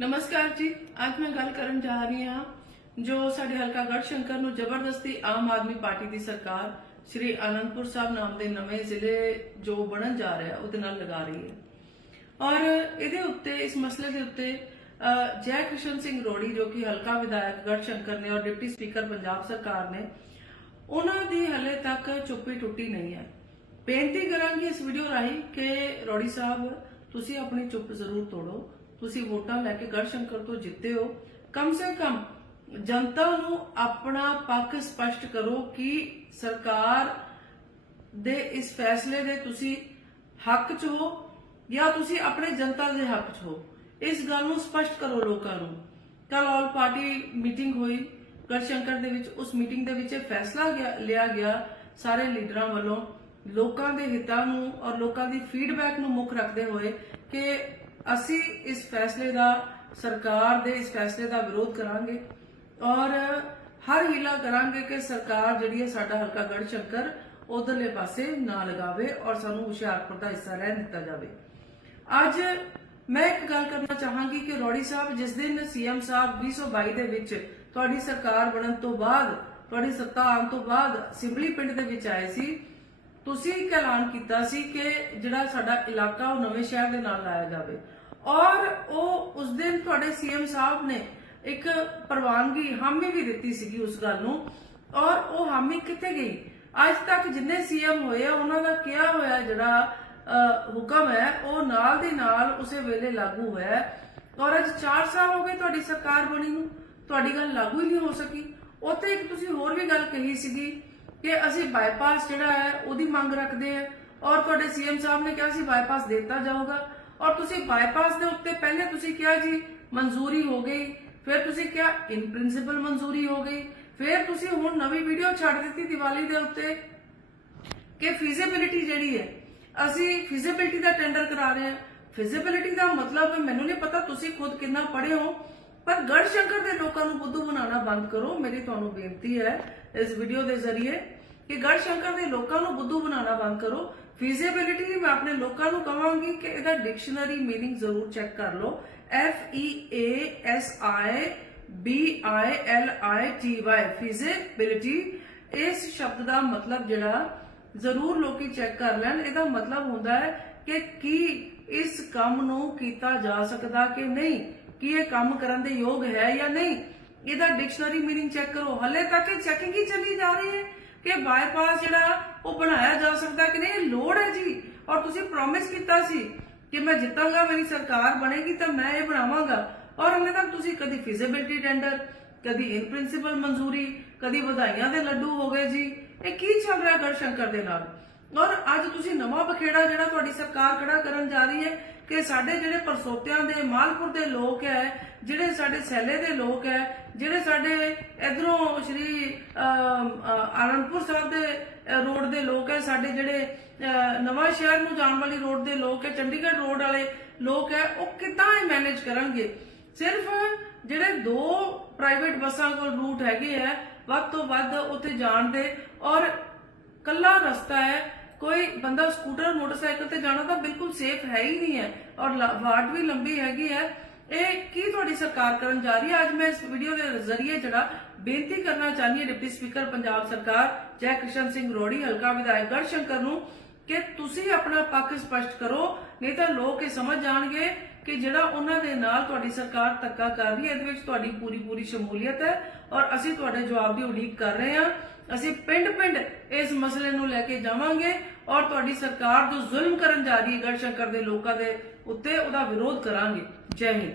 ਨਮਸਕਾਰ ਜੀ। ਅੱਜ ਮੈਂ ਗੱਲ ਕਰਨ ਜਾ ਰਹੀ ਹਾਂ ਜੋ ਸਾਡੇ ਹਲਕਾ ਗੜਸ਼ੰਕਰ ਨੂੰ ਜ਼ਬਰਦਸਤੀ ਆਮ ਆਦਮੀ ਪਾਰਟੀ ਦੀ ਸਰਕਾਰ ਸ਼੍ਰੀ ਆਨੰਦਪੁਰ ਸਾਹਿਬ ਨਾਮ ਦੇ ਨਵੇਂ ਜ਼ਿਲ੍ਹੇ ਜੋ ਬਣਨ ਜਾ ਰਿਹਾ ਉਹਦੇ ਨਾਲ ਲਗਾ ਰਹੀ ਹੈ। ਔਰ ਇਹਦੇ ਉੱਤੇ, ਇਸ ਮਸਲੇ ਦੇ ਉੱਤੇ ਜੈ ਕ੍ਰਿਸ਼ਨ ਸਿੰਘ ਰੋੜੀ ਜੋ ਕਿ ਹਲਕਾ ਵਿਧਾਇਕ ਗੜਸ਼ੰਕਰ ਨੇ ਔਰ ਡਿਪਟੀ ਸਪੀਕਰ ਪੰਜਾਬ ਸਰਕਾਰ ਨੇ, ਉਹਨਾਂ ਦੀ ਹਲੇ ਤੱਕ ਚੁੱਪੀ ਟੁੱਟੀ ਨਹੀਂ ਹੈ। ਬੇਨਤੀ ਕਰਾਂਗੀ ਇਸ ਵੀਡੀਓ ਰਾਹੀਂ ਕਿ ਰੋੜੀ ਸਾਹਿਬ, ਤੁਸੀਂ ਆਪਣੀ ਚੁੱਪ ਜ਼ਰੂਰ ਤੋੜੋ। ਤੁਸੀਂ ਵੋਟਾਂ ਲੈ ਕੇ ਗੜਸ਼ੰਕਰ ਤੋਂ ਜਿੱਤੇ ਹੋ, ਕਮ ਸੇ ਕਮ ਜਨਤਾ ਨੂੰ ਆਪਣਾ ਪੱਖ ਸਪਸ਼ਟ ਕਰੋ ਕਿ ਸਰਕਾਰ ਦੇ ਇਸ ਫੈਸਲੇ ਦੇ ਤੁਸੀਂ ਹੱਕ 'ਚ ਹੋ ਜਾਂ ਤੁਸੀਂ ਆਪਣੇ ਜਨਤਾ ਦੇ ਹੱਕ 'ਚ ਹੋ। ਇਸ ਗੱਲ ਨੂੰ ਸਪਸ਼ਟ ਕਰੋ ਲੋਕਾਂ ਨੂੰ। ਕੱਲ ਆਲ ਪਾਰਟੀ ਮੀਟਿੰਗ ਹੋਈ ਗੜਸ਼ੰਕਰ ਦੇ ਵਿੱਚ, ਉਸ ਮੀਟਿੰਗ ਦੇ ਵਿੱਚ ਇਹ ਫੈਸਲਾ ਲਿਆ ਗਿਆ ਸਾਰੇ ਲੀਡਰਾਂ ਵੱਲੋਂ। ਲੋਕਾਂ ਦੇ ਹਿੱਤਾਂ ਨੂੰ ਔਰ ਲੋਕਾਂ ਦੀ ਫੀਡਬੈਕ ਨੂੰ ਮੁੱਖ ਰੱਖਦੇ ਹੋਏ ਕਿ ਅਸੀਂ ਇਸ ਫੈਸਲੇ ਦਾ, ਸਰਕਾਰ ਦੇ ਇਸ ਫੈਸਲੇ ਦਾ ਵਿਰੋਧ ਕਰਾਂਗੇ ਔਰ ਹਰ ਹੀਲਾ ਕਰਾਂਗੇ ਕਿ ਸਰਕਾਰ ਜਿਹੜੀ ਹੈ ਸਾਡਾ ਹਲਕਾ ਗੜਸ਼ੰਕਰ ਉਧਰਲੇ ਪਾਸੇ ਨਾ ਲਗਾਵੇ ਔਰ ਸਾਨੂੰ ਹੁਸ਼ਿਆਰਪੁਰ ਦਾ ਹਿੱਸਾ ਰਹਿਣ ਦਿੱਤਾ ਜਾਵੇ। ਅੱਜ ਮੈਂ ਇੱਕ ਗੱਲ ਕਰਨਾ ਚਾਹਾਂਗੀ ਕਿ ਰੋੜੀ ਸਾਹਿਬ, ਜਿਸ ਦਿਨ ਸੀਐਮ ਸਾਹਿਬ 2022 ਦੇ ਵਿੱਚ ਤੁਹਾਡੀ ਸਰਕਾਰ ਬਣਨ ਤੋਂ ਬਾਅਦ, ਤੁਹਾਡੀ ਸੱਤਾ ਆਉਣ ਤੋਂ ਬਾਅਦ ਸਿੰਬਲੀ ਪਿੰਡ ਦੇ ਵਿੱਚ ਆਏ ਸੀ ਤੁਸੀਂ ਇੱਕ ਐਲਾਨ ਕੀਤਾ ਸੀ ਕਿ ਜਿਹੜਾ ਸਾਡਾ ਇਲਾਕਾ ਉਹ ਨਵੇਂ ਸ਼ਹਿਰ ਦੇ ਨਾਲ ਲਾਇਆ ਜਾਵੇ। ਔਰ ਉਹ ਉਸ ਦਿਨ ਤੁਹਾਡੇ ਸੀਐਮ ਸਾਹਿਬ ਨੇ ਇੱਕ ਪ੍ਰਵਾਨਗੀ ਹਾਮੀ ਵੀ ਦਿੱਤੀ ਸੀਗੀ ਉਸ ਗੱਲ ਨੂੰ। ਔਰ ਉਹ ਹਾਮੀ ਕਿੱਥੇ ਗਈ? ਅੱਜ ਤੱਕ ਜਿੰਨੇ ਸੀਐਮ ਹੋਏ ਆ, ਉਹਨਾਂ ਦਾ ਕਿਹਾ ਹੋਇਆ ਜਿਹੜਾ ਹੁਕਮ ਹੈ, ਉਹ ਨਾਲ ਦੀ ਨਾਲ ਉਸੇ ਵੇਲੇ ਲਾਗੂ ਹੋਇਆ ਹੈ। ਔਰ ਅੱਜ 4 ਸਾਲ ਹੋ ਗਏ ਤੁਹਾਡੀ ਸਰਕਾਰ ਬਣੀ ਨੂੰ। ਤੁਹਾਡੀ ਗੱਲ ਲਾਗੂ ਹੀ ਨਹੀਂ ਹੋ ਸਕੀ। ਉੱਥੇ ਇੱਕ ਤੁਸੀਂ ਹੋਰ ਵੀ ਗੱਲ ਕਹੀ ਸੀਗੀ ਕਿ ਅਸੀਂ ਬਾਈਪਾਸ ਜਿਹੜਾ ਹੈ, ਉਹਦੀ ਮੰਗ ਰੱਖਦੇ ਆ ਔਰ ਤੁਹਾਡੇ ਸੀਐਮ ਸਾਹਿਬ ਨੇ ਕਿਹਾ ਸੀ ਬਾਈਪਾਸ ਦਿੱਤਾ ਜਾਊਗਾ। ਔਰ ਤੁਸੀਂ ਬਾਈਪਾਸ ਦੇ ਉੱਤੇ ਪਹਿਲੇ ਤੁਸੀਂ ਕਿਹਾ ਜੀ, ਮਨਜ਼ੂਰੀ ਹੋ ਗਈ। ਫਿਰ ਤੁਸੀਂ ਕਿਹਾ ਇਨ ਪ੍ਰਿੰਸੀਪਲ ਮਨਜ਼ੂਰੀ ਹੋ ਗਈ। ਫਿਰ ਤੁਸੀਂ ਹੁਣ ਨਵੀਂ ਵੀਡੀਓ ਛੱਡ ਦਿੱਤੀ ਦੀਵਾਲੀ ਦੇ ਉੱਤੇ ਕਿ ਫਿਜ਼ੀਬਿਲਿਟੀ ਜਿਹੜੀ ਹੈ, ਅਸੀਂ ਫਿਜ਼ੀਬਿਲਿਟੀ ਦਾ ਟੈਂਡਰ ਕਰਾ ਰਹੇ ਹਾਂ। ਫਿਜ਼ੀਬਿਲਿਟੀ ਦਾ ਮਤਲਬ ਮੈਨੂੰ ਨਹੀਂ ਪਤਾ, ਤੁਸੀਂ ਖੁਦ ਕਿੰਨਾ ਪੜ੍ਹੇ ਹੋ। ਪਰ ਗੜਸ਼ੰਕਰ ਦੇ ਲੋਕਾਂ ਨੂੰ ਬੁੱਧੂ ਬਣਾਉਣਾ ਬੰਦ ਕਰੋ, ਮੇਰੀ ਤੁਹਾਨੂੰ ਬੇਨਤੀ ਹੈ ਇਸ ਵੀਡੀਓ ਦੇ ਜ਼ਰੀਏ ਕਿ ਗੜਸ਼ੰਕਰ ਦੇ ਲੋਕਾਂ ਨੂੰ ਬੁੱਧੂ ਬਣਾਉਣਾ ਬੰਦ ਕਰੋ। ਫੀਜ਼ੀਬਿਲਿਟੀ ਦੀ ਮੈਂ ਆਪਣੇ ਲੋਕਾਂ ਨੂੰ ਕਹਾਂਗੀ ਕਿ ਇਹਦਾ ਡਿਕਸ਼ਨਰੀ ਮੀਨਿੰਗ ਜ਼ਰੂਰ ਚੈੱਕ ਕਰ ਲਓ। F E A S I B I L I T Y ਫੀਜ਼ੀਬਿਲਿਟੀ ਇਸ ਸ਼ਬਦ ਦਾ ਮਤਲਬ ਜਿਹੜਾ ਜ਼ਰੂਰ ਲੋਕੀ ਚੈੱਕ ਕਰ ਲੈਣ। ਇਹਦਾ ਮਤਲਬ ਹੁੰਦਾ ਹੈ ਕਿ ਕੀ ਇਸ ਕੰਮ ਨੂੰ ਕੀਤਾ ਜਾ ਸਕਦਾ ਕਿ ਨਹੀਂ? ਕਿ ਇਹ ਕੰਮ ਕਰਨ ਦੇ ਯੋਗ ਹੈ ਜਾਂ ਨਹੀਂ? ਇਹਦਾ ਡਿਕਸ਼ਨਰੀ ਮੀਨਿੰਗ ਚੈੱਕ ਕਰੋ। ਹਲੇ ਤੱਕ ਇਹ ਚੈਕਿੰਗ ਹੀ ਚੱਲੀ ਜਾ ਰਹੀ ਹੈ ਕਿ ਬਾਈਪਾਸ ਜਿਹੜਾ ਉਹ ਬਣਾਇਆ ਜਾ ਸਕਦਾ ਕਿ ਨਹੀਂ? ਲੋੜ ਹੈ ਜੀ। ਔਰ ਤੁਸੀਂ ਪ੍ਰੋਮਿਸ ਕੀਤਾ ਸੀ ਕਿ ਮੈਂ ਜਿੱਤਾਂਗਾ, ਮੇਰੀ ਸਰਕਾਰ ਬਣੇਗੀ ਤਾਂ ਮੈਂ ਇਹ ਬਣਾਵਾਂਗਾ। ਔਰ ਹਲੇ ਤੱਕ ਤੁਸੀਂ ਕਦੀ ਫਿਜ਼ਿਬਿਲਟੀ ਟੈਂਡਰ ਕਦੀ ਇਨ ਪ੍ਰਿੰਸੀਪਲ ਮਨਜ਼ੂਰੀ, ਕਦੀ ਵਧਾਈਆਂ ਦੇ ਲੱਡੂ ਹੋ ਗਏ ਜੀ। ਇਹ ਕੀ ਚੱਲ ਰਿਹਾ ਗੜ ਸ਼ੰਕਰ ਦੇ ਨਾਲ? ਔਰ ਅੱਜ ਤੁਸੀਂ ਨਵਾਂ ਬਖੇੜਾ ਜਿਹੜਾ ਤੁਹਾਡੀ ਸਰਕਾਰ ਖੜਾ ਕਰਨ ਜਾ ਰਹੀ ਹੈ ਕਿ ਸਾਡੇ ਜਿਹੜੇ ਪਰਸੋਤਿਆਂ ਦੇ ਮਾਲਪੁਰ ਦੇ ਲੋਕ ਹੈ ਜਿਹੜੇ ਸਾਡੇ ਸੈਲੇ ਦੇ ਲੋਕ ਹੈ ਜਿਹੜੇ ਸਾਡੇ ਇਧਰੋਂ ਸ਼੍ਰੀ ਅਮ, ਆਨੰਦਪੁਰ ਸਾਹਿਬ ਦੇ ਰੋਡ ਦੇ ਲੋਕ ਹੈ ਸਾਡੇ ਜਿਹੜੇ ਅ, ਨਵਾਂ ਸ਼ਹਿਰ ਨੂੰ ਜਾਣ ਵਾਲੀ ਰੋਡ ਦੇ ਲੋਕ ਹੈ ਚੰਡੀਗੜ੍ਹ ਰੋਡ ਵਾਲੇ ਲੋਕ ਹੈ ਉਹ ਕਿੱਦਾਂ ਇਹ ਮੈਨੇਜ ਕਰਨਗੇ? ਸਿਰਫ ਜਿਹੜੇ ਦੋ ਪ੍ਰਾਈਵੇਟ ਬੱਸਾਂ ਕੋਲ ਰੂਟ ਹੈਗੇ ਆ ਵੱਧ ਤੋਂ ਵੱਧ ਉੱਥੇ ਜਾਣ ਦੇ ਔਰ ਕੱਲਾ ਰਸਤਾ ਹੈ, ਕੋਈ ਬੰਦਾ ਸਕੂਟਰ, ਮੋਟਰਸਾਈਕਲ ਤੇ ਜਾਣਾ ਤਾਂ ਬਿਲਕੁਲ ਸੇਫ ਹੈ ਹੀ ਨਹੀਂ ਹੈ ਔਰ ਵਾਟ ਵੀ ਲੰਬੀ ਹੈਗੀ ਹੈ। ਇਹ ਕੀ ਤੁਹਾਡੀ ਸਰਕਾਰ ਕਰਨ ਜਾ ਰਹੀ ਹੈ? ਅੱਜ ਮੈਂ ਇਸ ਵੀਡੀਓ ਦੇ ਜ਼ਰੀਏ ਜਿਹੜਾ ਬੇਨਤੀ ਕਰਨਾ ਚਾਹਨੀ ਹਾਂ ਡਿਪਟੀ ਸਪੀਕਰ ਪੰਜਾਬ ਸਰਕਾਰ, ਜੈ ਕ੍ਰਿਸ਼ਨ ਸਿੰਘ ਰੋੜੀ, ਹਲਕਾ ਵਿਧਾਇਕ ਗੜਸ਼ੰਕਰ ਨੂੰ, ਕਿ ਤੁਸੀਂ ਆਪਣਾ ਪੱਖ ਸਪਸ਼ਟ ਕਰੋ, ਨਹੀਂ ਤਾਂ ਲੋਕ ਇਹ ਸਮਝ ਜਾਣਗੇ ਕਿ ਜਿਹੜਾ ਉਹਨਾਂ ਦੇ ਨਾਲ ਤੁਹਾਡੀ ਸਰਕਾਰ ਧੱਕਾ ਕਰ ਰਹੀ ਹੈ, ਇਹਦੇ ਵਿੱਚ ਤੁਹਾਡੀ ਪੂਰੀ ਪੂਰੀ ਸ਼ਮੂਲੀਅਤ ਹੈ ਔਰ ਅਸੀਂ ਤੁਹਾਡੇ ਜਵਾਬ ਦੀ ਉਡੀਕ ਕਰ ਰਹੇ ਹਾਂ। ਅਸੀਂ ਪਿੰਡ-ਪਿੰਡ ਇਸ ਮਸਲੇ ਨੂੰ ਲੈ ਕੇ ਜਾਵਾਂਗੇ ਔਰ ਤੁਹਾਡੀ ਸਰਕਾਰ ਜੋ ਜ਼ੁਲਮ ਕਰਨ ਜਾ ਰਹੀ ਹੈ ਗੜਸ਼ੰਕਰ ਦੇ ਲੋਕਾਂ ਦੇ ਉੱਤੇ ਉਹਦਾ ਵਿਰੋਧ ਕਰਾਂਗੇ। ਜੈ ਹਿੰਦ।